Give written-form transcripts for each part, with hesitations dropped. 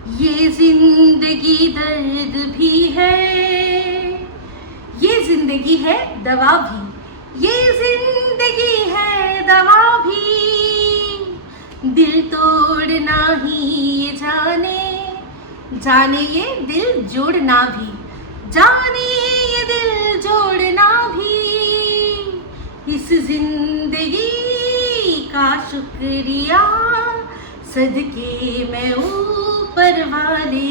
ये जिंदगी दर्द भी है, ये जिंदगी है दवा भी, ये जिंदगी है दवा भी। दिल तोड़ना ही ये जाने, जाने ये दिल जोड़ना भी, जाने ये दिल जोड़ना भी। इस जिंदगी का शुक्रिया सदके मैं ऊपर वाले,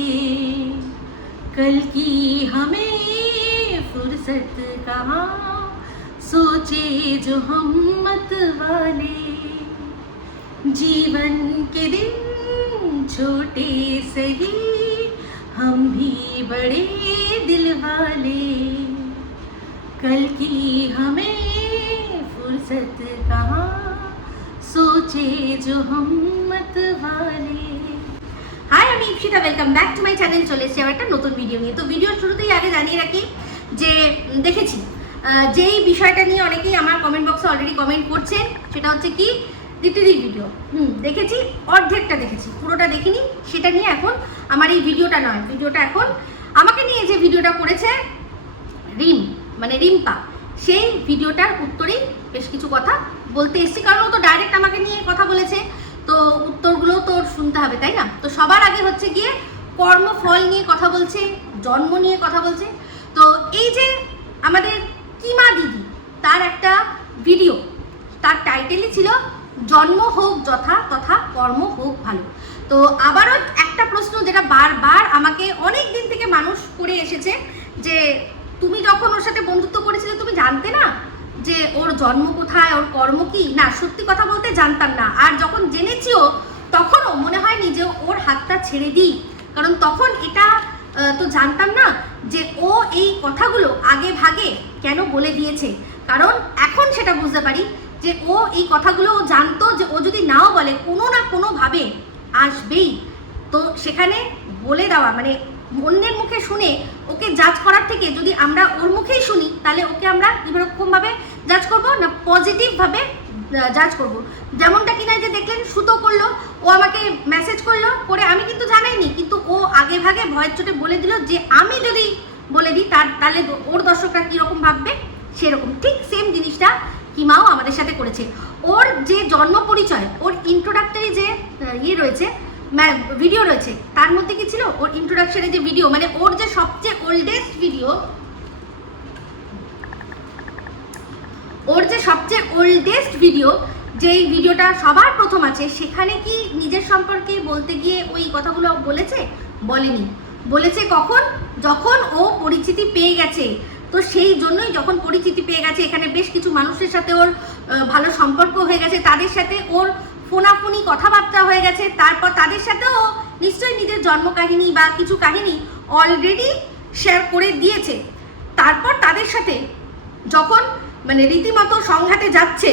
कल की हमें फुर्सत कहाँ, सोचे जो हम मत वाले। जीवन के दिन छोटे सही, हम भी बड़े दिल वाले, कल की हमें फुर्सत कहाँ, सोचे जो हम मत वाले। হাই, আমি Ipsita, welcome back to my channel. চলে এসেছি আবার একটা নতুন ভিডিও নিয়ে। তো ভিডিওর শুরুতেই আগে জানিয়ে রাখি যে দেখেছি যেই বিষয়টা নিয়ে অনেকেই আমার কমেন্ট বক্সে অলরেডি কমেন্ট করছেন, সেটা হচ্ছে কি দীপ্তিদির ভিডিও। দেখেছি, অর্ধেকটা দেখেছি, পুরোটা দেখিনি। সেটা নিয়ে এখন আমার এই ভিডিওটা নয়, ভিডিওটা এখন আমাকে নিয়ে যে ভিডিওটা করেছে রিম্পা, সেই ভিডিওটার উত্তরেই বেশ কিছু কথা বলতে এসেছি। কারণ ও তো ডাইরেক্ট আমাকে নিয়ে কথা বলেছে, তো উত্তরগুলো তো শুনতে হবে, তাই না? তো সবার আগে হচ্ছে গিয়ে কর্মফল নিয়ে কথা বলছে, জন্ম নিয়ে কথা বলছে। তো এই যে আমাদের কিমা দিদি, তার একটা ভিডিও, তার টাইটেলই ছিল জন্ম হোক যথা তথা কর্ম হোক ভালো। তো আবারও একটা প্রশ্ন যেটা বারবার আমাকে অনেক দিন থেকে মানুষ করে এসেছে, যে তুমি যখন ওর সাথে বন্ধুত্ব করেছিলে তুমি জানতে না যে ওর জন্ম কোথায়, ওর কর্ম কি? না, সত্যি কথা বলতে জানতাম না। আর যখন জেনেছিও তখনও মনে হয়নি যে ওর হাতটা ছেড়ে দিই, কারণ তখন এটা তো জানতাম না যে ও এই কথাগুলো আগে ভাগে কেন বলে দিয়েছে। কারণ এখন সেটা বুঝতে পারি যে ও এই কথাগুলো ও জানতো যে ও যদি নাও বলে কোনো না কোনোভাবে আসবেই। তো সেখানে বলে দেওয়া মানে অন্যের মুখে শুনে ওকে জাজ করার থেকে যদি আমরা ওর মুখেই শুনি, তাহলে ওকে আমরা এরকমভাবে জাজ করবো না, পজিটিভভাবে জাজ করব। যেমনটা কিনা যে দেখলেন সুতো করলো, ও আমাকে মেসেজ করলো, করে আমি কিন্তু জানাইনি, কিন্তু ও আগে ভাগে ভয়ের চোটে বলে দিল যে আমি যদি বলে দিই তাহলে ওর দর্শকরা কীরকম ভাববে। সেরকম ঠিক সেম জিনিসটা কিমাও আমাদের সাথে করেছে। ওর যে জন্ম পরিচয়, ওর ইন্ট্রোডাক্টরি যে রয়েছে, ভিডিও রয়েছে, তার মধ্যে কি ছিল ওর ইন্ট্রোডাকশনের যে ভিডিও, মানে ওর যে সবচেয়ে ওল্ডেস্ট ভিডিও, যেই ভিডিওটা সবার প্রথম আছে, সেখানে কি নিজের সম্পর্কে বলতে গিয়ে ওই কথাগুলো বলেছে? বলেনি। বলেছে কখন? যখন ও পরিচিতি পেয়ে গেছে। তো সেই জন্যই যখন পরিচিতি পেয়ে গেছে, এখানে বেশ কিছু মানুষের সাথে ওর ভালো সম্পর্ক হয়ে গেছে, তাদের সাথে ওর ফোনাফুনি কথাবার্তা হয়ে গেছে, তারপর তাদের সাথেও নিশ্চয়ই নিজের জন্মকাহিনী বা কিছু কাহিনী অলরেডি শেয়ার করে দিয়েছে। তারপর তাদের সাথে যখন মানে রীতিমতো সংঘাতে যাচ্ছে,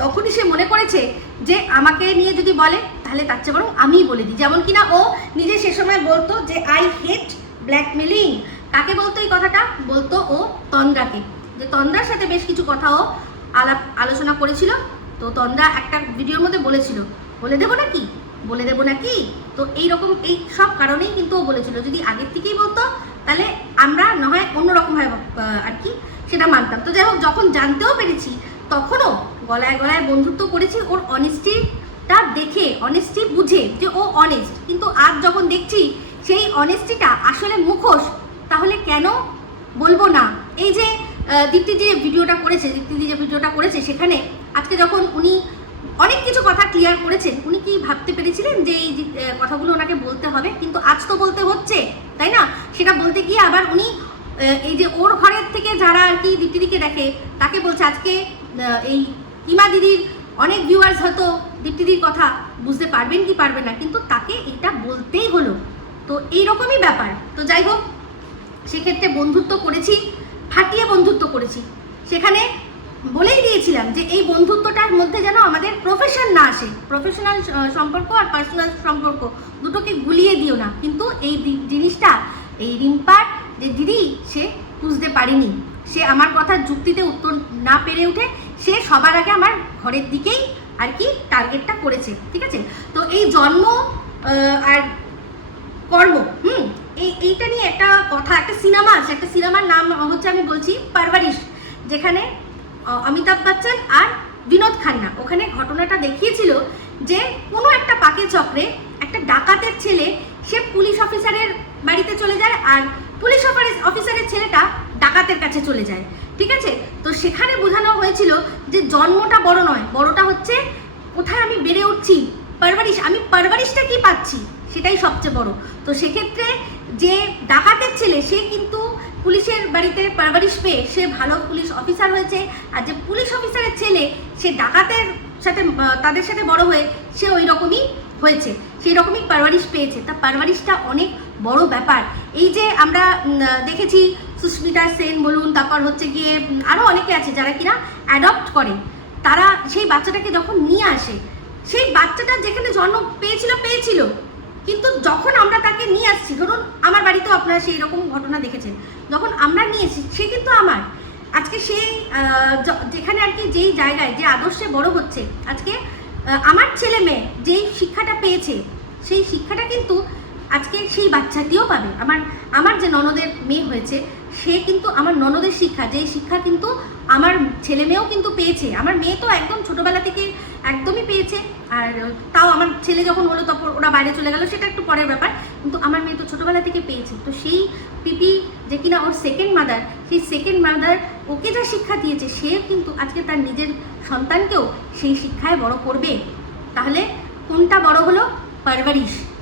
তখনই সে মনে করেছে যে আমাকে নিয়ে যদি বলে তাহলে তার চেয়ে বরং আমিই বলে দিই। যেমন কিনা ও নিজে সে সময় বলতো যে আই হেট ব্ল্যাকমেলিং। কাকে বলতো এই কথাটা? বলতো ও তন্দ্রাকে, যে তন্দ্রার সাথে বেশ কিছু কথা ও আলোচনা করেছিল। তো তন্দ্রা একটা ভিডিওর মধ্যে বলেছিল বলে দেবো নাকি, বলে দেবো নাকি। তো এইরকম এই সব কারণেই কিন্তু ও বলেছিল, যদি আগের থেকেই বলতো তাহলে আমরা না হয় অন্যরকমভাবে আর কি সেটা মানতাম। তো যাই হোক, যখন জানতেও পেরেছি তখনও গলায় গলায় বন্ধুত্ব করেছি ওর অনেস্টিটা দেখে, অনেস্টি বুঝে যে ও অনেস্ট। কিন্তু আজ যখন দেখছি সেই অনেস্টিটা আসলে মুখোশ, তাহলে কেন বলবো না? এই যে দীপ্তি যে ভিডিওটা করেছে, সেখানে আজকে যখন উনি অনেক কিছু কথা ক্লিয়ার করেছেন, উনি কি ভাবতে পেরেছিলেন যে এই কথাগুলো ওনাকে বলতে হবে? কিন্তু আজ তো বলতে হচ্ছে, তাই না? সেটা বলতে গিয়ে আবার উনি এই যে ওর ঘরের থেকে যারা আর কি দীপ্তিদিকে দেখে, তাকে বলছে আজকে এই কিমা দিদির অনেক ভিউয়ার্স হয়তো দীপ্তিদির কথা বুঝতে পারবেন কি পারবেন না, কিন্তু তাকে এটা বলতেই হলো। তো এইরকমই ব্যাপার। তো যাই হোক, সেক্ষেত্রে বন্ধুত্ব করেছি, ফাটিয়ে বন্ধুত্ব করেছি। সেখানে বলেই দিয়েছিলাম যে এই বন্ধুত্বটার মধ্যে যেন আমাদের প্রফেশন না আসে, প্রফেশনাল সম্পর্ক আর পার্সোনাল সম্পর্ক দুটোকে গুলিয়ে দিও না। কিন্তু এই জিনিসটা এই রিম্পার যে দিদি, সে বুঝতে পারেনি। সে আমার কথার যুক্তিতে উত্তর না পেরে উঠে সে সবার আগে আমার ঘরের দিকেই আর কি টার্গেটটা করেছে, ঠিক আছে? তো এই জন্ম আর কর্ম। এইটা নিয়ে একটা কথা, একটা সিনেমা আছে, একটা সিনেমার নাম হচ্ছে, আমি বলছি পারভারিশ, যেখানে অমিতাভ বচ্চন আর বিনোদ খান্না, ওখানে ঘটনাটা দেখিয়েছিল যে কোনো একটা পাকে চক্রে একটা ডাকাতের ছেলে সে পুলিশ অফিসারের বাড়িতে চলে যায়, আর পুলিশ অফিসারের ছেলেটা ডাকাতের কাছে চলে যায়, ঠিক আছে? তো সেখানে বোঝানো হয়েছিল যে জন্মটা বড় নয়, বড়টা হচ্ছে কোথায় আমি বেড়ে উঠছি, পারভারিশ, আমি পারভারিশটা কি পাচ্ছি সেটাই সবচেয়ে বড়। তো সেক্ষেত্রে যে ডাকাতের ছেলে সে কিন্তু পুলিশের বাড়িতে পারভারিশ পেয়ে সে ভালো পুলিশ অফিসার হয়েছে, আর যে পুলিশ অফিসারের ছেলে সে ডাকাতের সাথে, তাদের সাথে বড় হয়ে সে ওই রকমই হয়েছে, সেই রকমই পারভারিশ পেয়েছে। তা পারভারিশটা অনেক বড় ব্যাপার। এই যে আমরা দেখেছি সুস্মিতা সেন বলুন, তারপর হচ্ছে গিয়ে আরও অনেকে আছে যারা কিনা অ্যাডপ্ট করে, তারা সেই বাচ্চাটাকে যখন নিয়ে আসে, সেই বাচ্চাটা যেখানে জন্ম পেয়েছিল, কিন্তু যখন আমরা তাকে নিয়ে আসছি, ধরুন আমার বাড়িতেও আপনারা সেই রকম ঘটনা দেখেছেন, যখন আমরা নিয়ে এসেছি সে কিন্তু আমার, আজকে সেই যেখানে আর কি যেই জায়গায় যে আদর্শে বড় হচ্ছে, আজকে আমার ছেলে মেয়ে যেই শিক্ষাটা পেয়েছে সেই শিক্ষাটা কিন্তু আজকে সেই বাচ্চাটিও পাবে। আমার যে ননদের মেয়ে হয়েছে সে কিন্তু আমার ননদের শিক্ষা, যেই শিক্ষা কিন্তু আমার ছেলে মেয়েও কিন্তু পেয়েছে। আমার মেয়ে তো একদম ছোটোবেলা থেকে একদমই পেয়েছে, আর তাও আমার ছেলে যখন হলো তখন ওরা বাইরে চলে গেল, সেটা একটু পরের ব্যাপার, কিন্তু আমার মেয়ে তো ছোটোবেলা থেকে পেয়েছে। তো সেই পিপি যে কিনা ওর সেকেন্ড মাদার, সেই সেকেন্ড মাদার ওকে যা শিক্ষা দিয়েছে, সে কিন্তু আজকে তার নিজের সন্তানকেও সেই শিক্ষায় বড় করবে। তাহলে কোনটা বড় হলো?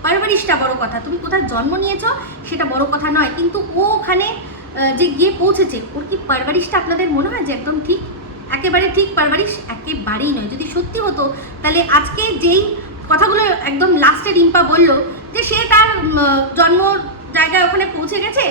পারভারিশটা বড় কথা। তুমি কোথায় জন্ম নিয়েছো সেটা বড় কথা নয়, কিন্তু ও ওখানে যে গিয়ে পৌঁছেছে, ওর কি পারভারিশটা আপনাদের মনে হয় যে একদম ঠিক? একেবারে ঠিক পারভারিশ একেবারেই নয়। যদি সত্যি হতো তাহলে আজকে যেই কথাগুলো একদম লাস্টে রিম্পা বললো যে সে তার জন্ম জায়গায় ওখানে পৌঁছে গেছে,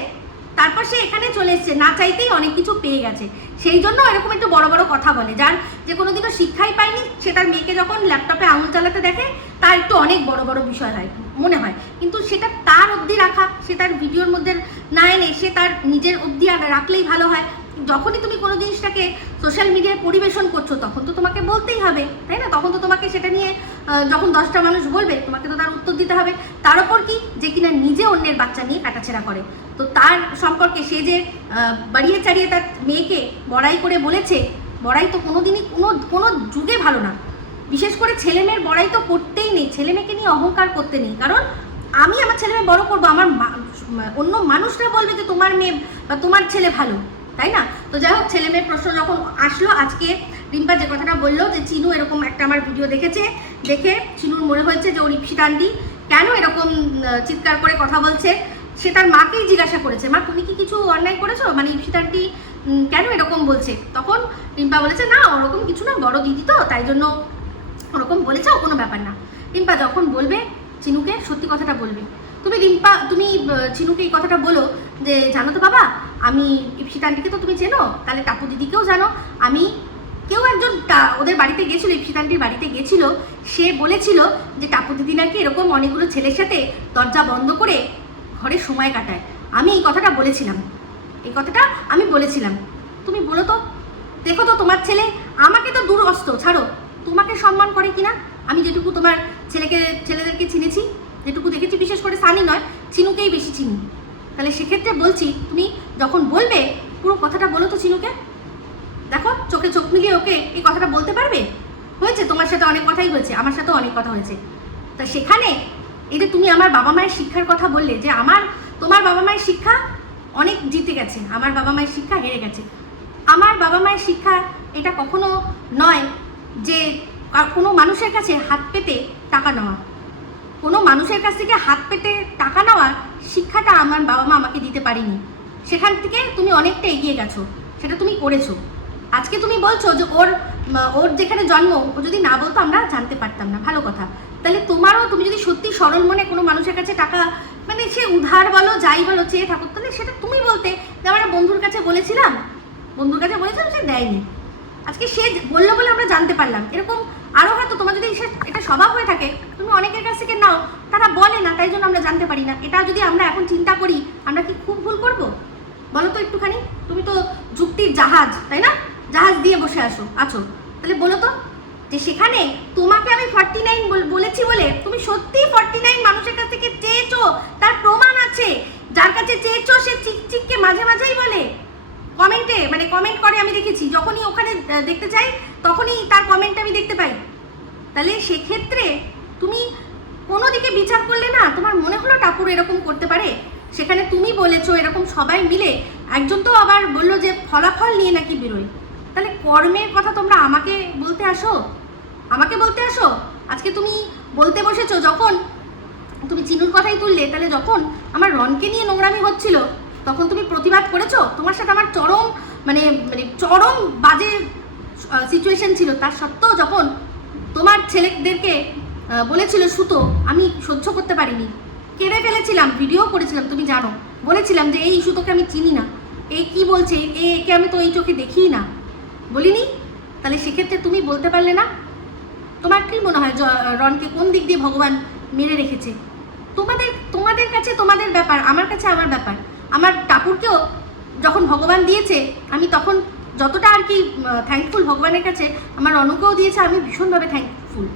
তারপর সে এখানে চলে এসছে, না চাইতেই অনেক কিছু পেয়ে গেছে, সেই জন্য এরকম একটু বড় বড় কথা বলে। যার যে কোনোদিনও শিক্ষাই পায়নি, সে তার মেয়েকে যখন ল্যাপটপে আঙুল চালাতে দেখে তার একটু অনেক বড় বড় বিষয় হয় মনে হয়, কিন্তু সেটা তার অবধি রাখা, সে তার ভিডিওর মধ্যে না এনে সে তার নিজের অবধি রাখলেই ভালো হয়। যখনই তুমি কোনো জিনিসটাকে সোশ্যাল মিডিয়ায় পরিবেশন করছো তখন তো তোমাকে বলতেই হবে, তাই না? তখন তো তোমাকে সেটা নিয়ে যখন 10টা মানুষ বলবে তোমাকে তো তার উত্তর দিতে হবে। তার ওপর কি যে কিনা নিজে অন্যের বাচ্চা নিয়ে কাটাছেড়া করে, তো তার সম্পর্কে সে যে বাড়িয়ে চাড়িয়ে তার মেয়েকে বড়াই করে বলেছে, বড়াই তো কোনোদিনই কোনো যুগে ভালো না। বিশেষ করে ছেলে মেয়ের বড়াই তো করতেই নেই, ছেলে মেয়েকে নিয়ে অহংকার করতে নেই, কারণ আমি আমার ছেলে মেয়ে বড় করবো, আমার অন্য মানুষরা বলবে যে তোমার মেয়ে বা তোমার ছেলে ভালো, তাই না? তো যাই হোক, ছেলে মেয়ের প্রশ্ন যখন আসলো, আজকে রিম্পা যে কথাটা বললো যে চিনু এরকম একটা আমার ভিডিও দেখেছে, দেখে চিনুর মনে হয়েছে যে ওর ইপসিতা আন্টি কেন এরকম চিৎকার করে কথা বলছে। সে তার মাকেই জিজ্ঞাসা করেছে, মা তুমি কি কিছু অন্যায় করেছো, মানে ইপসিতা আন্টি কেন এরকম বলছে? তখন রিম্পা বলেছে না ওরকম কিছু না, বড় দিদি তো তাই জন্য ওরকম বলেছে, কোনো ব্যাপার না। রিম্পা যখন বলবে চিনুকে সত্যি কথাটা বলবে, তুমি চিনুকে এই কথাটা বলো যে জানো তো বাবা, আমি ইপসিতা আন্টিকে তো তুমি চেনো, তাহলে টাপু দিদিকেও জানো, আমি কেউ একজন ওদের বাড়িতে গেছিলো, ইপসিতা আন্টির বাড়িতে গেছিলো, সে বলেছিল যে টাপু দিদি নাকি এরকম অনেকগুলো ছেলের সাথে দরজা বন্ধ করে ঘরে সময় কাটায়। আমি এই কথাটা বলেছিলাম, তুমি বলো তো, দেখো তো তোমার ছেলে, আমাকে তো দূর অস্ত ছাড়ো, তোমাকে সম্মান করে কিনা? আমি যেটুকু তোমার ছেলেদেরকে চিনেছি, যেটুকু দেখেছি, বিশেষ করে সানি নয় চিনুকেই বেশি চিনি, তাহলে সেক্ষেত্রে বলছি তুমি যখন বলবে পুরো কথাটা বলো তো চিনুকে, দেখো চোখে চোখ মিলিয়ে ওকে এই কথাটা বলতে পারবে। হয়েছে তোমার সাথে অনেক কথাই হয়েছে, আমার সাথেও অনেক কথা হয়েছে, তা সেখানে এই যে তুমি আমার বাবা মায়ের শিক্ষার কথা বললে যে তোমার বাবা মায়ের শিক্ষা অনেক জিতে গেছে, আমার বাবা মায়ের শিক্ষা হেরে গেছে। আমার বাবা মায়ের শিক্ষা এটা কখনো নয় যে কোনো মানুষের কাছে হাত পেতে টাকা নেওয়া, কোনো মানুষের কাছ থেকে হাত পেতে টাকা নেওয়ার শিক্ষাটা আমার বাবা মা আমাকে দিতে পারেনি। সেখান থেকে তুমি অনেকটা এগিয়ে গেছো, সেটা তুমি করেছো। আজকে তুমি বলছো যে ওর যেখানে জন্ম, ও যদি না বলতো আমরা জানতে পারতাম না, ভালো কথা। তাহলে তুমি যদি সত্যি সরল মনে কোনো মানুষের কাছে টাকা, মানে সে উধার বলো যাই বলো চেয়ে থাকো, তাহলে সেটা তুমি বলতে যে আমার বন্ধুর কাছে বলেছিলাম সে দেয়নি। আজকে সে বললো বলে আমরা জানতে পারলাম, এরকম আরও হয়তো তোমার যদি এটা স্বভাব হয়ে থাকে, তুমি অনেকের কাছ থেকে নাও, তারা বলে না তাই জন্য আমরা জানতে পারি না। এটা যদি আমরা এখন চিন্তা করি, আমরা কি খুব ভুল করবো বলো তো একটুখানি? তুমি তো যুক্তির জাহাজ, তাই না? জাহাজ দিয়ে বসে আছো, তাহলে বলো তো যে সেখানে তোমাকে আমি 49 বলেছি বলে তুমি সত্যিই 49 মানুষের কাছ থেকে চেয়েছো, তার প্রমাণ আছে। যার কাছে চেয়েছো সে চিকচিককে মাঝে মাঝেই বলে কমেন্টে, মানে কমেন্ট করে, আমি দেখেছি যখনই ওখানে দেখতে চাই তখনই তার কমেন্ট আমি দেখতে পাই। তাহলে সেক্ষেত্রে তুমি কোনো দিকে বিচার করলে না, তোমার মনে হলো টাপুর এরকম করতে পারে? সেখানে তুমি বলেছো এরকম সবাই মিলে, একজন তো আবার বললো যে ফলাফল নিয়ে নাকি বেরোয়। তাহলে কর্মের কথা তোমরা আমাকে বলতে আসো, আমাকে বলতে আসো। আজকে তুমি বলতে বসেছো, যখন তুমি চিনুর কথাই তুললে, তাহলে যখন আমার রনকে নিয়ে নোংরামি হচ্ছিল তখন তুমি প্রতিবাদ করেছো। তোমার সাথে আমার চরম মানে চরম বাজে সিচুয়েশন ছিল, তার সত্ত্বেও যখন তোমার ছেলেদেরকে বলেছিল সুতো, আমি সহ্য করতে পারিনি, কেড়ে ফেলেছিলাম, ভিডিও করেছিলাম, তুমি জানো, বলেছিলাম যে এই সুতোকে আমি চিনি না, এই কি বলছে, একে আমি তো এই চোখে দেখিই না, বলিনি? তাহলে সেক্ষেত্রে তুমি বলতে পারলে না? তোমার কি মনে হয় রনকে কোন দিক দিয়ে ভগবান মেরে রেখেছে? তোমাদের কাছে তোমাদের ব্যাপার, আমার কাছে আমার ব্যাপার। আমার টাপুরকেও যখন ভগবান দিয়েছে, আমি তখন যতটা আর কি থ্যাঙ্কফুল ভগবানের কাছে, আমার রনকেও দিয়েছে, আমি ভীষণভাবে থ্যাঙ্কফুল।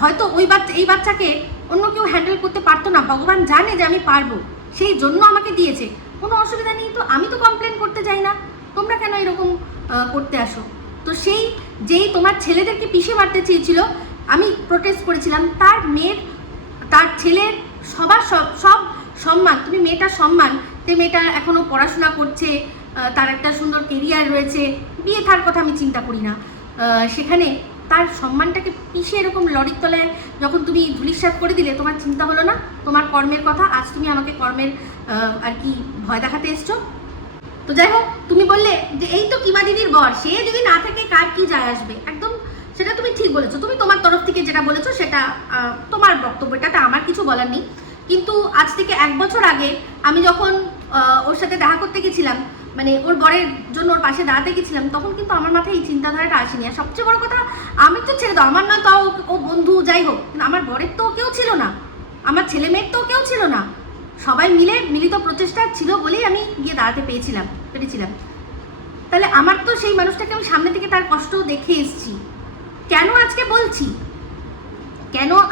হয়তো এই বাচ্চাকে অন্য কেউ হ্যান্ডেল করতে পারতো না, ভগবান জানে যে আমি পারবো, সেই জন্য আমাকে দিয়েছে, কোনো অসুবিধা নেই। তো আমি তো কমপ্লেন করতে যাই না, তোমরা কেন এরকম করতে আসো? তো যেই তোমার ছেলেদেরকে পিষে মারতে চেয়েছিল, আমি প্রোটেস্ট করেছিলাম, তার ছেলের সবার সব সম্মান, তুমি মেয়েটার সম্মান, যে মেয়েটা এখনো পড়াশোনা করছে, তার একটা সুন্দর কেরিয়ার রয়েছে, বিয়ে থার কথা আমি চিন্তা করি না, সেখানে তার সম্মানটাকে পিষে এরকম লরির তলায় যখন তুমি ধুলিস্যাৎ করে দিলে, তোমার চিন্তা হলো না তোমার কর্মের কথা? আজ তুমি আমাকে কর্মের আর কি ভয় দেখাতে এসছো? তো যাই হোক, তুমি বললে যে এই তো কিমা দিদির বর, সে যদি না থাকে কার কি যায় আসবে, একদম সেটা তুমি ঠিক বলেছো। তুমি তোমার তরফ থেকে যেটা বলেছো সেটা তোমার বক্তব্য, এটাতে আমার কিছু বলার নেই। কিন্তু আজ থেকে 1 বছর আগে আমি যখন ওর সাথে দেখা করতে গেছিলাম, মানে ওর বরের জন্য ওর পাশে দাঁড়াতে গেছিলাম, তখন কিন্তু আমার মাথায় এই চিন্তাধারাটা আসেনি। আর সবচেয়ে বড় কথা, আমি তো ছেড়ে দাও, আমার নয় তাও ও বন্ধু যাই হোক, কিন্তু আমার বরের তো কেউ ছিল না, আমার ছেলে মেয়ের তো কেউ ছিল না, সবাই মিলিত প্রচেষ্টা ছিল বলেই আমি গিয়ে দাঁড়াতে পেরেছিলাম। তাহলে আমার তো সেই মানুষটাকে আমি সামনে থেকে তার কষ্ট দেখে এসেছি। কেন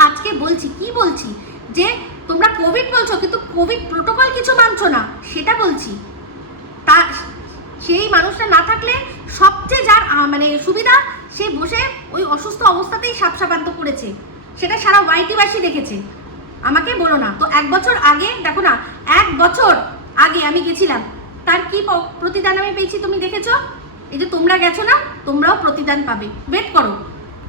আজকে বলছি কি বলছি যে তোমরা কোভিড বলছো, কিন্তু কোভিড প্রোটোকল কিছু মানছো না, সেটা বলছি। তা সেই মানুষটা না থাকলে সবচেয়ে যার মানে সুবিধা, সে বসে ওই অসুস্থ অবস্থাতেই সাপসাপান্ত করেছে, সেটা সারা ওয়াইটিবাসী দেখেছে, আমাকে বলো না। তো 1 বছর আগে দেখো না, 1 বছর আগে আমি গেছিলাম, তার কি প্রতিদান আমি পেয়েছি তুমি দেখেছো? এই যে তোমরা গেছো না, তোমরাও প্রতিদান পাবে,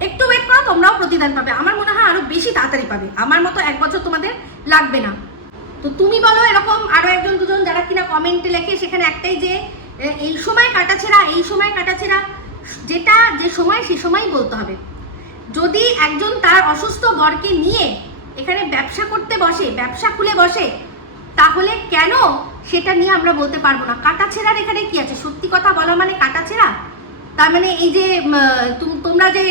একটু ওয়েট করো, তোমরাও প্রতিদান পাবে। আমার মনে হয় আরো বেশি তাড়াতাড়ি পাবে, আমার মতো 1 বছর তোমাদের লাগবে না। তো তুমি বলো এরকম আরো একজন দুজন যারা কিনা কমেন্টে লেখে, সেখানে একটাই যে এই সময় কাটাছেড়া, যেটা যে সময় সে সময়ই বলতে হবে। যদি একজন তার অসুস্থ বরকে নিয়ে এখানে ব্যবসা করতে বসে, ব্যবসা খুলে বসে, তাহলে কেন সেটা নিয়ে আমরা বলতে পারবো না? কাটাছেড়ার এখানে কি আছে? সত্যি কথা বলা মানে কাটাছেড়া? তার মানে এই যে তোমরা যে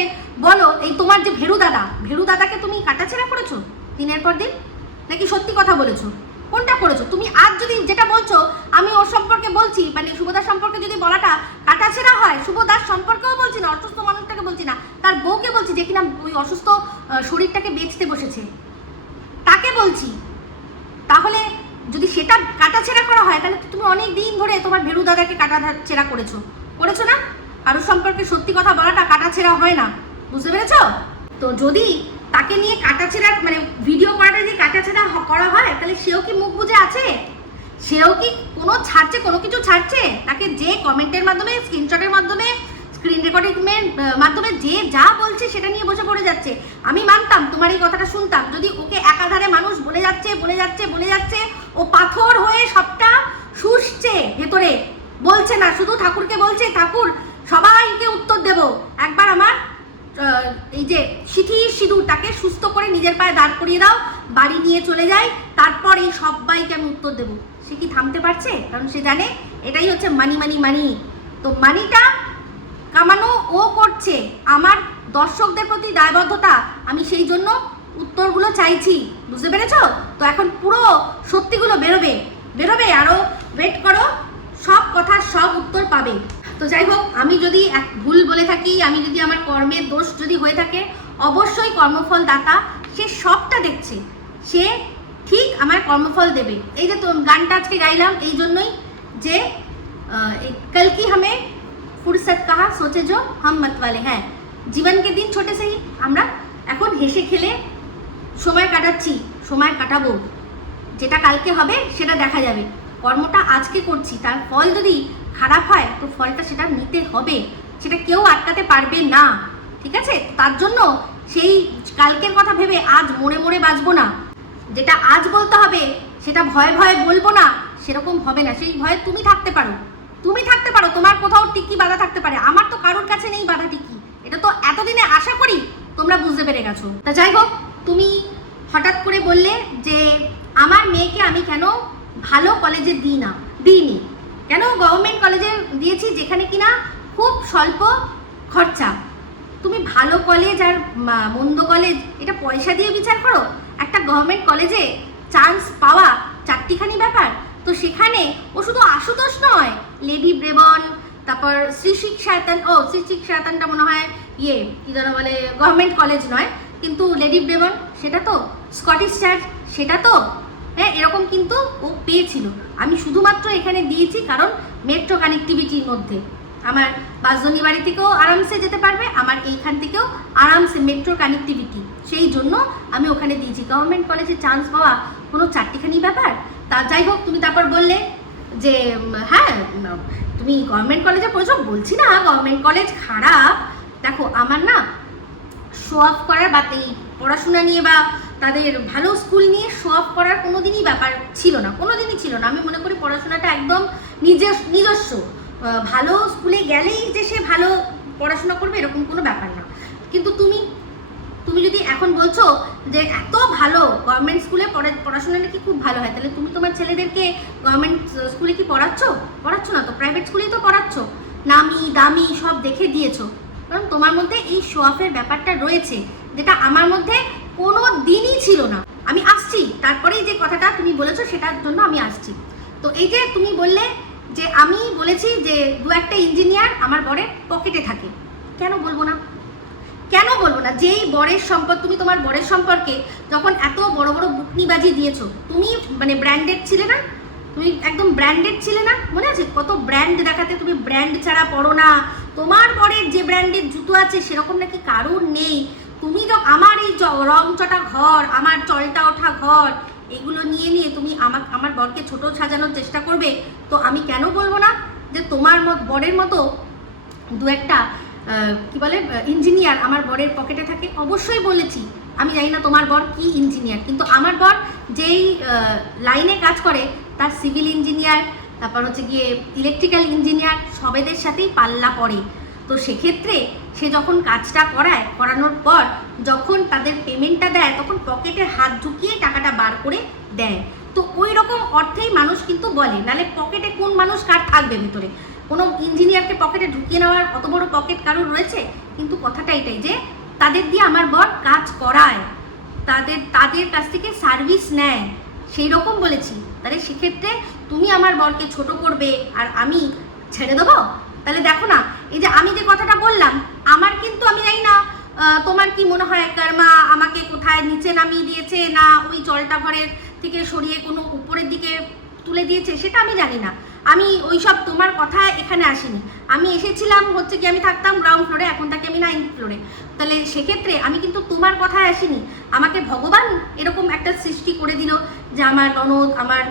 বলো, এই তোমার যে ভেরু দাদাকে তুমি কাটাছেড়া করেছো দিনের পর দিন, নাকি সত্যি কথা বলেছো? কোনটা করেছো তুমি? আজ যদি যেটা বলছো আমি ওর সম্পর্কে বলছি, মানে শুভদার সম্পর্কে যদি বলাটা কাটাছেড়া হয়, শুভদার সম্পর্কেও বলছি না, অসুস্থ মানুষটাকে বলছি না, তার বউকে বলছি যে কিনা ওই অসুস্থ শরীরটাকে বেচতে বসেছে, তাকে বলছি। তাহলে যদি সেটা কাটাছেড়া করা হয়, তাহলে তুমি অনেক দিন ধরে তোমার ভেরু দাদাকে কাটাছেড়া করেছো না? কারোর সম্পর্কে সত্যি কথা বলাটা কাটাছেড়া হয় না, বুঝতে পেরেছো? তো যদি তাকে নিয়ে কাটাছেড়া মানে ভিডিও করাটা যদি কাটাছেড়া করা হয়, তাহলে সেও কি মুখ বুজে আছে? সেও কি কোনো কিছু ছাড়ছে? তাকে যে কমেন্টের মাধ্যমে, স্ক্রিনশটের মাধ্যমে, স্ক্রিন রেকর্ডিংয়ের মাধ্যমে যে যা বলছে সেটা নিয়ে বসে পড়ে যাচ্ছে। আমি মানতাম, তোমার এই কথাটা শুনতাম, যদি ওকে একাধারে মানুষ বলে যাচ্ছে, ও পাথর হয়ে সবটা শুষছে ভেতরে, বলছে না, শুধু ঠাকুরকে বলছে, ঠাকুর সবাইকে উত্তর দেব, একবার আমার এই যে সিঁদুরটাকে সুস্থ করে নিজের পায়ে দাঁড় করিয়ে দাও, বাড়ি নিয়ে চলে যাই, তারপর এই সবাইকে আমি উত্তর দেব। সে কি থামতে পারছে? কারণ সে জানে এটাই হচ্ছে মানি। তো মানিটা কামানো ও করছে, আমার দর্শকদের প্রতি দায়বদ্ধতা, আমি সেই জন্য উত্তরগুলো চাইছি, বুঝতে পেরেছো? তো এখন পুরো সত্যিগুলো বেরোবে, আরো ওয়েট করো, সব কথার সব উত্তর পাবে। তো যাই হোক, আমি যদি এক ভুল বলে থাকি, আমি যদি আমার কর্মের দোষ যদি হয়ে থাকে, অবশ্যই কর্মফল দাতা সে সবটা দেখছে, সে ঠিক আমার কর্মফল দেবে। এই যে তো গানটা আজকে গাইলাম এই জন্যই যে कल की हमें फुर्सत कहा सोचे जो हम मत वाले हैं। জীবনকে দিন ছোটে সেই আমরা এখন হেসে খেলে সময় কাটাচ্ছি, সময় কাটাবো, যেটা কালকে হবে সেটা দেখা যাবে। কর্মটা আজকে করছি, তার ফল যদি খারাপ হয় তো ফলটা সেটা নিতে হবে, সেটা কেউ আটকাতে পারবে না, ঠিক আছে? তার জন্য সেই কালকের কথা ভেবে আজ মরে মরে বাঁচবো না, যেটা আজ বলতে হবে সেটা ভয়ে ভয়ে বলবো না, সেরকম হবে না। সেই ভয়ে তুমি থাকতে পারো, তোমার কোথাও টিকি বাধা থাকতে পারে, আমার তো কারোর কাছে নেই বাধা টিকি, এটা তো এতদিনে আশা করি তোমরা বুঝতে পেরে গেছো। তা যাই হোক, তুমি হঠাৎ করে বললে যে আমার মেয়েকে আমি কেন ভালো কলেজে দিইনি, কেন গভর্নমেন্ট কলেজে দিয়েছি যেখানে কিনা খুব স্বল্প খরচা। তুমি ভালো কলেজ আর মন্দ কলেজ এটা পয়সা দিয়ে বিচার করো? একটা গভর্নমেন্ট কলেজে চান্স পাওয়া চারটিখানি ব্যাপার। তো সেখানে ও শুধু আশুতোষ নয়, লেডি ব্রেবন, তারপর শ্রী শিক্ষায়তনটা মনে হয় কি যেন বলে, গভর্নমেন্ট কলেজ নয় কিন্তু লেডি ব্রেবন সেটা তো, স্কটিশ চার্চ সেটা তো, হ্যাঁ এরকম কিন্তু ও পেয়েছিল। আমি শুধুমাত্র এখানে দিয়েছি কারণ মেট্রো কানেক্টিভিটির মধ্যে আমার বাসজনী বাড়ি থেকেও আরামসে যেতে পারবে, আমার এইখান থেকেও আরামসে মেট্রো কানেক্টিভিটি, সেই জন্য আমি ওখানে দিয়েছি। গভর্নমেন্ট কলেজে চান্স পাওয়া কোনো চারটিখানি ব্যাপার? তা যাই হোক, তুমি তারপর বললে যে হ্যাঁ তুমি গভর্নমেন্ট কলেজে পড়েছো, বলছি না গভর্নমেন্ট কলেজ খারাপ। দেখো আমার না শো অফ করার বা এই পড়াশোনা নিয়ে বা তাদের ভালো স্কুল নিয়ে শো অফ করার কোনোদিনই ব্যাপার ছিল না, কোনোদিনই ছিল না। আমি মনে করি পড়াশোনাটা একদম নিজস্ব, ভালো স্কুলে গেলেই যে সে ভালো পড়াশোনা করবে এরকম কোনো ব্যাপার না। কিন্তু তুমি যদি এখন বলছো যে এত ভালো গভর্নমেন্ট স্কুলে পড়াশোনা নাকি খুব ভালো হয়, তাহলে তুমি তোমার ছেলেদেরকে গভর্নমেন্ট স্কুলে কি পড়াচ্ছ না তো, প্রাইভেট স্কুলেই তো পড়াচ্ছ, নামি দামি সব দেখে দিয়েছো, কারণ তোমার মধ্যে এই শো অফের ব্যাপারটা রয়েছে, যেটা আমার মধ্যে কোনো দিনই ছিল না। আমি আসছি, তারপরেই যে কথাটা তুমি বলেছো সেটার জন্য আমি আসছি। তো এই যে তুমি বললে যে আমি বলেছি যে দু একটা ইঞ্জিনিয়ার আমার বরের পকেটে থাকে, কেন বলবো না? যেই বরের সম্পদ, তুমি তোমার বরের সম্পর্কে যখন এত বড় বড় বুকনিবাজি দিয়েছো, তুমি মানে ব্র্যান্ডেড ছিলে না, তুমি একদম ব্র্যান্ডেড ছিলে না, মনে আছে কত ব্র্যান্ড দেখাতে? তুমি ব্র্যান্ড ছাড়া পড়ো না, তোমার বরের যে ব্র্যান্ডের জুতো আছে সেরকম নাকি কারুর নেই। তুমি তো আমার এই রং চটা ঘর, আমার চলটা ওঠা ঘর, এগুলো নিয়ে তুমি আমার বরকে ছোট সাজানোর চেষ্টা করবে, তো আমি কেন বলবো না যে তোমার বরের মতো দু একটা কি বলে ইঞ্জিনিয়ার আমার বরের পকেটে থাকে? অবশ্যই বলেছি। আমি জানি না তোমার বর কি ইঞ্জিনিয়ার, কিন্তু আমার বর যেই লাইনে কাজ করে তার সিভিল ইঞ্জিনিয়ার, তারপর হচ্ছে গিয়ে ইলেকট্রিক্যাল ইঞ্জিনিয়ার, সবেদের সাথেই পাল্লা পড়ে। তো সেক্ষেত্রে সে যখন কাজটা করানোর পর যখন তাদের পেমেন্টটা দেয় তখন পকেটে হাত ঢুকিয়ে টাকাটা বার করে দেয়। তো ওই রকম অর্থেই মানুষ কিন্তু বলে, নাহলে পকেটে কোন মানুষ কার থাকবে ভেতরে? কোনো ইঞ্জিনিয়ারকে পকেটে ঢুকিয়ে নেওয়ার অত বড় পকেট কারোর রয়েছে? কিন্তু কথাটা এটাই যে তাদের দিয়ে আমার বর কাজ করায়, তাদের কাছ থেকে সার্ভিস নেয়, সেই রকম বলেছি। তাহলে সেক্ষেত্রে তুমি আমার বরকে ছোট করবে আর আমি ছেড়ে দেবো? তাহলে দেখো না, এই যে আমি যে কথাটা বললাম, আমার কিন্তু আমি জানি না তোমার কি মনে হয় কর্মা আমাকে কোথায় নিচে নামিয়ে দিয়েছে না ওই জলটা ঘরের থেকে সরিয়ে কোনো উপরের দিকে তুলে দিয়েছে, সেটা আমি জানি না। আমি ওইসব তোমার কথা এখানে আসিনি, আমি এসেছিলাম হচ্ছে কি আমি থাকতাম গ্রাউন্ড ফ্লোরে, এখন থাকি আমি 9th ফ্লোরে। তাহলে সেক্ষেত্রে আমি কিন্তু তোমার কথায় আসিনি, আমাকে ভগবান এরকম একটা সৃষ্টি করে দিল যে আমার ননদ আমার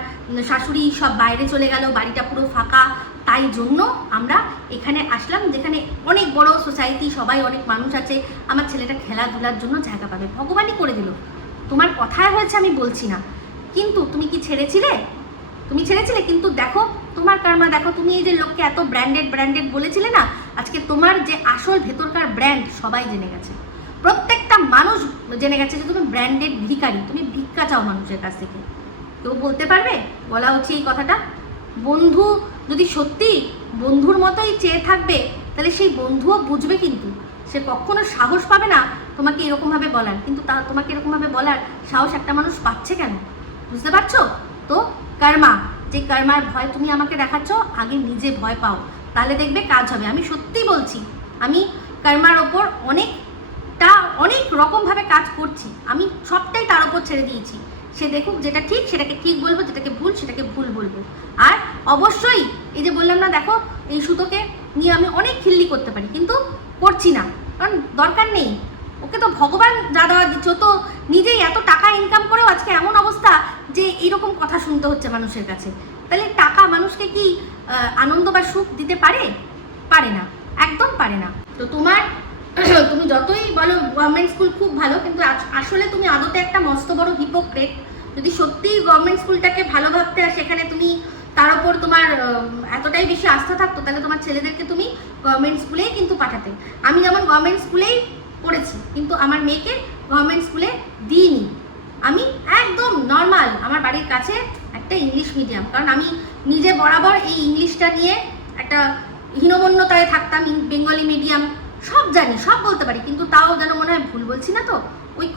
শাশুড়ি সব বাইরে চলে গেল, বাড়িটা পুরো ফাঁকা, তাই জন্য আমরা এখানে আসলাম যেখানে অনেক বড় সোসাইটি, সবাই অনেক মানুষ আছে, আমার ছেলেটা খেলাধুলার জন্য জায়গা পাবে, ভগবানই করে দিল। তোমার কথায় হয়েছে আমি বলছি না, কিন্তু তুমি কি ছেড়েছিলে? কিন্তু দেখো তোমার কর্মা, দেখো তুমি এই যে লোককে এত ব্র্যান্ডেড বলেছিলে না, আজকে তোমার যে আসল ভেতরকার ব্র্যান্ড সবাই জেনে গেছে, প্রত্যেকটা মানুষ জেনে গেছে যে তুমি ব্র্যান্ডেড ভিখারি, তুমি ভিক্ষা চাও মানুষের কাছ থেকে। কেউ বলতে পারবে? বলা হচ্ছে এই কথাটা। বন্ধু যদি সত্যি বন্ধুর মতোই চেয়ে থাকবে তাহলে সেই বন্ধুও বুঝবে, কিন্তু সে কখনো সাহস পাবে না তোমাকে এরকমভাবে বলার। কিন্তু তোমাকে এরকমভাবে বলার সাহস একটা মানুষ পাচ্ছে কেন? বুঝতে পারছো তো? কর্মা, যে কর্মার ভয় তুমি আমাকে দেখাচ্ছ, আগে নিজে ভয় পাও, তাহলে দেখবে কাজ হবে। আমি সত্যি বলছি, আমি কর্মার ওপর অনেক রকমভাবে কাজ করছি, আমি সবটাই তার ওপর ছেড়ে দিয়েছি। সে দেখুক, যেটা ঠিক সেটাকে ঠিক বলবো, যেটাকে ভুল সেটাকে ভুল বলবো। আর অবশ্যই এই যে বললাম না, দেখো এই সুতোকে নিয়ে আমি অনেক খিল্লি করতে পারি, কিন্তু করছি না, কারণ দরকার নেই। ওকে তো ভগবান যা দেওয়া দিচ্ছে, তো নিজেই এত টাকা ইনকাম করেও আজকে এমন অবস্থা যে এইরকম কথা শুনতে হচ্ছে মানুষের কাছে। তাহলে টাকা মানুষকে কি আনন্দ বা সুখ দিতে পারে? পারে না, একদম পারে না। তো তুমি যতই বলো গভর্নমেন্ট স্কুল খুব ভালো, কিন্তু আসলে তুমি আদতে একটা মস্ত বড় হিপোক্রেট। যদি সত্যিই গভর্নমেন্ট স্কুলটাকে ভালো ভাবতে আর সেখানে তুমি তার ওপর তোমার এতটাই বেশি আস্থা থাকতো, তাহলে তোমার ছেলেদেরকে তুমি গভর্নমেন্ট স্কুলেই কিন্তু পাঠাতে। আমি যেমন গভর্নমেন্ট স্কুলেই পড়েছি, কিন্তু আমার মেয়েকে গভর্নমেন্ট স্কুলে দিইনি। আমি একদম নর্মাল আমার বাড়ির কাছে একটা ইংলিশ মিডিয়াম, কারণ আমি নিজে বরাবর এই ইংলিশটা নিয়ে একটা হীনমন্যতায় থাকতাম। বেঙ্গলি মিডিয়াম সব জানি, সব বলতে পারি, কিন্তু তাও যেন মনে হয় ভুল বলছি না। তো ওই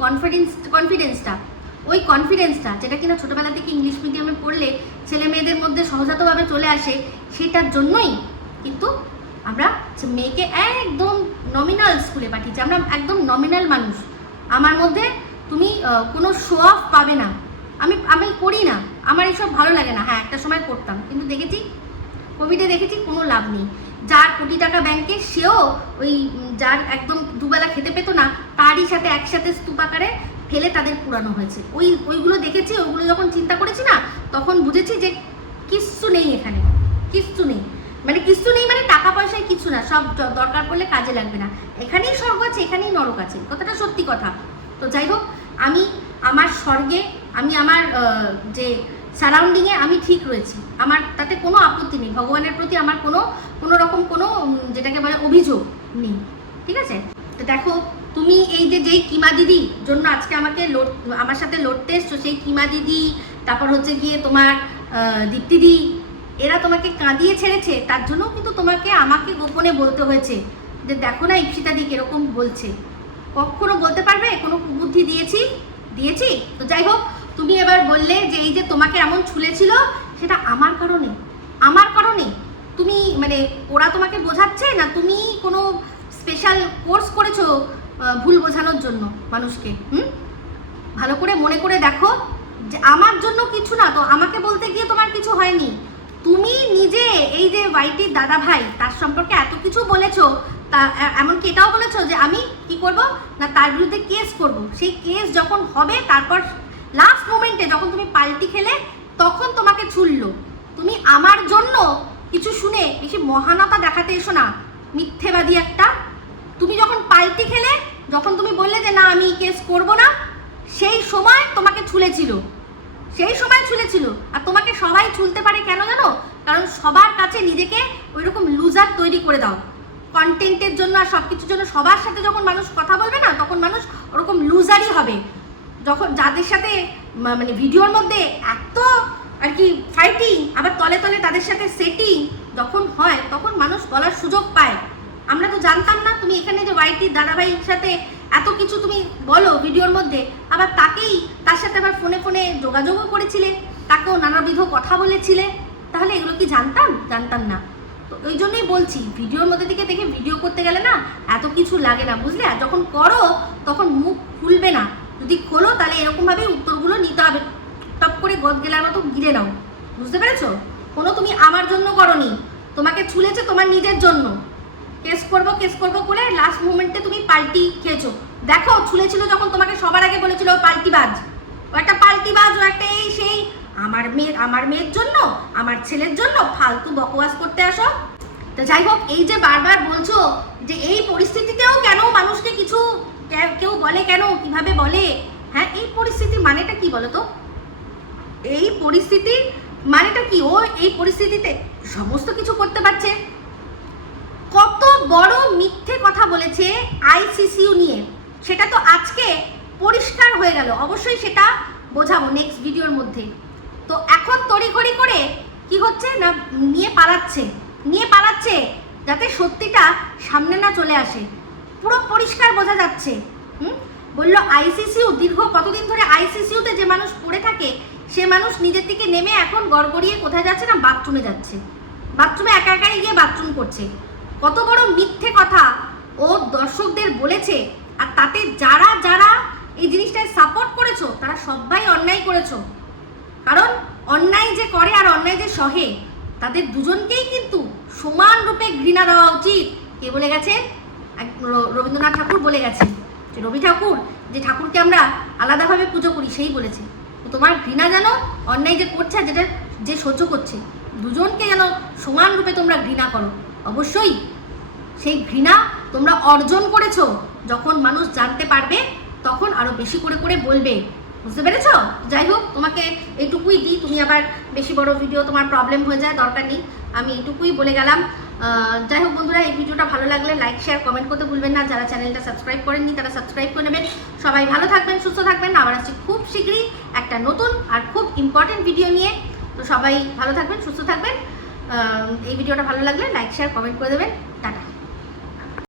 কনফিডেন্সটা যেটা কিনা ছোটোবেলা থেকে ইংলিশ মিডিয়ামে পড়লে ছেলে মেয়েদের মধ্যে সহজাতভাবে চলে আসে, সেটার জন্যই কিন্তু আমরা মেয়েকে একদম নমিনাল স্কুলে পাঠিয়েছি। আমরা একদম নমিনাল মানুষ। আমার মধ্যে তুমি কোনো শো অফ পাবে না। আমি করি না, আমার এইসব ভালো লাগে না। হ্যাঁ, একটা সময় করতাম, কিন্তু দেখেছি কোভিডে দেখেছি কোনো লাভ নেই। যার কোটি টাকা ব্যাংকে, সেও ওই যার একদম দুবেলা খেতে পেতো না, তারই সাথে একসাথে স্তূপাকারে ফেলে তাদের পুরানো হয়েছে। ওইগুলো দেখেছি, ওইগুলো যখন চিন্তা করেছি না, তখন বুঝেছি যে কিচ্ছু নেই এখানে, কিচ্ছু নেই। কিচ্ছু নেই মানে টাকা পয়সায় কিছু না, সব দরকার পড়লে কাজে লাগবে না। এখানেই স্বর্গ আছে, এখানেই নরক আছে, কথাটা সত্যি কথা। তো যাই হোক, আমি আমার স্বর্গে, আমি আমার যে সারাউন্ডিংয়ে আমি ঠিক রয়েছি, আমার তাতে কোনো আপত্তি নেই। ভগবানের প্রতি আমার কোনো রকম কোনো যেটাকে বলে অভিযোগ নেই, ঠিক আছে? তো দেখো, তুমি এই যেই কিমা দিদি জন্য আজকে আমার সাথে লড়তে এসছো, সেই কিমা দিদি, তারপর হচ্ছে গিয়ে তোমার দীপ্তিদি, এরা তোমাকে কাঁদিয়ে ছেড়েছে, তার জন্য কিন্তু আমাকে গোপনে বলতে হয়েছে যে দেখো না ইপসিতা দি এরকম বলছে। কখনো বলতে পারবে কোনো কুবুদ্ধি দিয়েছি? তো যাই হোক, তুমি এবার বললে যে এই যে তোমাকে এমন ছুলেছিল, সেটা আমার কারণে তুমি ওরা তোমাকে বোঝাচ্ছে না, তুমি কোনো স্পেশাল কোর্স করেছো ভুল বোঝানোর জন্য মানুষকে? ভালো করে মনে করে দেখো যে আমার জন্য কিছু না, তো আমাকে বলতে গিয়ে তোমার কিছু হয়নি। তুমি নিজে এই যে ওয়াইটির দাদা ভাই, তার সম্পর্কে এত কিছু বলেছো, তা এমনকি এটাও বলেছো যে আমি কি করব না, তার বিরুদ্ধে কেস করব। সেই কেস যখন হবে, তারপর লাস্ট মোমেন্টে যখন তুমি পাল্টি খেলে, তখন তোমাকে ছুড়লো। তুমি আমার জন্য কিছু শুনে বেশি মহানতা দেখাতে এসো না, মিথ্যেবাদী একটা। তুমি যখন পাল্টি খেলে, যখন তুমি বললে যে না আমি কেস করব না, সেই সময় তোমাকে ছুলেছিল, আর তোমাকে সবাই ছুলতে পারে কেন জানো? কারণ সবার কাছে নিজেকে ওইরকম লুজার তৈরি করে দাও কন্টেন্টের জন্য আর সব কিছুর জন্য। সবার সাথে যখন মানুষ কথা বলবে না, তখন মানুষ ওরকম লুজারই হবে। যখন যাদের সাথে ভিডিওর মধ্যে এত আর কি ফাইটিং, আবার তলে তলে তাদের সাথে সেটিং যখন হয়, তখন মানুষ বলার সুযোগ পায়। আমরা তো জানতাম না তুমি এখানে যে ওয়াইটির দাদাভাইয়ের সাথে এত কিছু তুমি বলো ভিডিওর মধ্যে, আবার তার সাথে আবার ফোনে যোগাযোগও করেছিলে, তাকেও নানাবিধ কথা বলেছিলে। তাহলে এগুলো কি জানতাম না। তো ওই জন্যই বলছি, ভিডিওর মধ্যে থেকে দেখে ভিডিও করতে গেলে না এত কিছু লাগে না, বুঝলে? আর যখন করো তখন মুখ খুলবে না, যদি খোলো তাহলে এরকমভাবেই উত্তরগুলো নিতে হবে, টপ করে গদ গেলার মতো গিরে নাও, বুঝতে পেরেছো? তুমি আমার জন্য করনি, তোমাকে ছুলেছে তোমার নিজের জন্য। কেস করবো করে লাস্ট মোমেন্টে তুমি পাল্টি খেয়েছো। দেখো, ছুলেছিল যখন তোমাকে সবার আগে বলেছিল পাল্টিবাজ, ও একটা পাল্টিবাজ, ও একটা এই সেই। আমার মেয়ের জন্য, আমার ছেলের জন্য ফালতু বকওয়াস করতে আসো। তো যাই হোক, এই যে বারবার বলছো যে এই পরিস্থিতিতেও কেন মানুষকে কিছু কেউ বলে, কেন কিভাবে বলে, হ্যাঁ এই পরিস্থিতি মানেটা কি বলো তো? এই পরিস্থিতি মানেটা কি? ও এই পরিস্থিতিতে সমস্ত কিছু করতে পারছে। কত বড় মিথ্যে কথা বলেছে আইসিসিউ নিয়ে, সেটা তো আজকে পরিষ্কার হয়ে গেল। অবশ্যই সেটা বোঝাবো নেক্সট ভিডিওর মধ্যে। তো এখন তড়িঘড়ি করে কি হচ্ছে না, নিয়ে পালাচ্ছে যাতে সত্যিটা সামনে না চলে আসে। পুরো পরিষ্কার বোঝা যাচ্ছে। বললো আইসিসিউ, দীর্ঘ কতদিন ধরে আইসিসিউতে যে মানুষ পড়ে থাকে, সে মানুষ নিজের থেকে নেমে এখন গড়গড়িয়ে কোথায় যাচ্ছে না, বাথরুমে যাচ্ছে। বাথরুমে একা একাই গিয়ে বাথরুম করছে। কত বড় মিথ্যে কথা ও দর্শকদের বলেছে। আর তাতে যারা যারা এই জিনিসটায় সাপোর্ট করেছো তারা সবাই অন্যায় করেছো। কারণ অন্যায় যে করে আর অন্যায় যে সহে তাদের দুজনকেই কিন্তু সমান রূপে ঘৃণা দেওয়া উচিত। কে বলে গেছে? রবীন্দ্রনাথ ঠাকুর বলে গেছে, যে রবি ঠাকুর, যে ঠাকুরকে আমরা আলাদাভাবে পুজো করি, সেই বলেছে তোমার ঘৃণা যেন অন্যায় যে করছে আর যেটা যে সহ্য করছে দুজনকে যেন সমান রূপে তোমরা ঘৃণা করো। অবশ্যই সেই ঘৃণা তোমরা অর্জন করেছো, যখন মানুষ জানতে পারবে তখন আরো বেশি করে করে বলবে। বুঝতে পেরেছ? যাই হোক, তোমাকে এইটুকুই দিই, তুমি আবার বেশি বড় ভিডিও তোমার প্রবলেম হয়ে যায়, দরকার নেই, আমি এইটুকুই বলে গেলাম। যাই হোক বন্ধুরা, এই ভিডিওটা ভালো লাগলে লাইক শেয়ার কমেন্ট করতে ভুলবেন না। যারা চ্যানেলটা সাবস্ক্রাইব করেননি তারা সাবস্ক্রাইব করে নেবেন। সবাই ভালো থাকবেন, সুস্থ থাকবেন। আবার আসছি খুব শীঘ্রই একটা নতুন আর খুব ইম্পর্টেন্ট ভিডিও নিয়ে। তো সবাই ভালো থাকবেন, সুস্থ থাকবেন। এই ভিডিওটা ভালো লাগলে লাইক শেয়ার কমেন্ট করে দেবেন। টাটা।